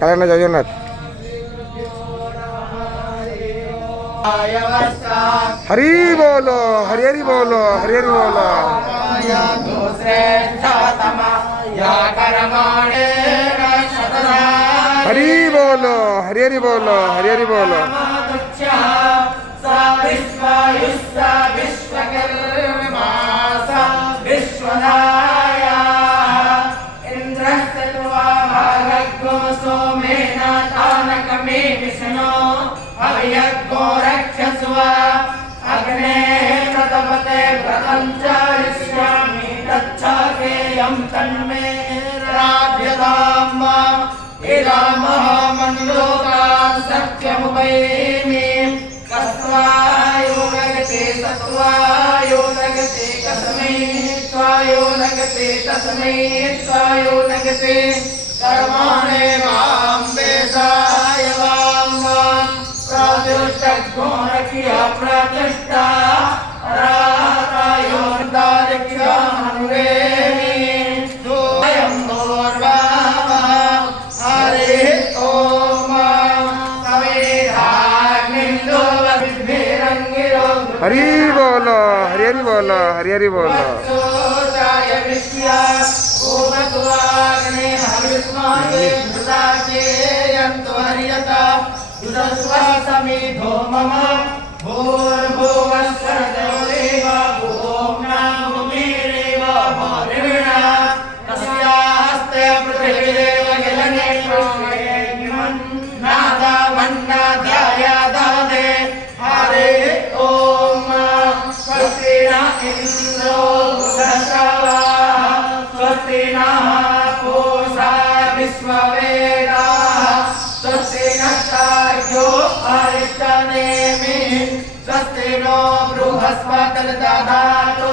कल्याण जगन्नाथ। हरि बोलो, हरि हरि बोलो, हरि हरि बोलो। हरि बोलो, हरि हरि बोलो, हरि हरि बोलो। अग्ने प्रतपते व्रतं चारिष्यामि तच्छाकेयं तन्मे राध्यताम् इदामः मन्लोकान् सत्यमुपैमि कस्त्वायो नगते सत्त्वायो नगते कस्मै त्वायो नगते तस्मै त्वायो नगते कर्माणे वां वेदाय वां प्रातिष्ठा प्रतिष्ठा रातायो दारिक्ष्या मनुरेमि दोयं दोर्वाः हरे ओम सवेदाग्निन्दो विद्भिरङ्गिरो हरि बोलो, हरि हरि बोलो, हरि हरि बोलो। सोचाय विश्या ओमत्वाग्ने हविष्माये मृताचे यन्तो हरियता दुदस्वासमिधो मम भूर्भुवस्सर्वदेव ॐ नमो मेरेव भूरिणा तस्यास्ते पृथिवीरेव गिलने श्रेयिमन् नादावन्नादाय दादे हरे ॐ स्वस्ति न इन्द्रो वृद्धश्रवाः स्वस्ति नः पूषा विश्ववेदाः स्वस्ति नस्तार्क्ष्यो अरिष्टनेमिः स्वस्ति नो बृहस्पतिर्दधातु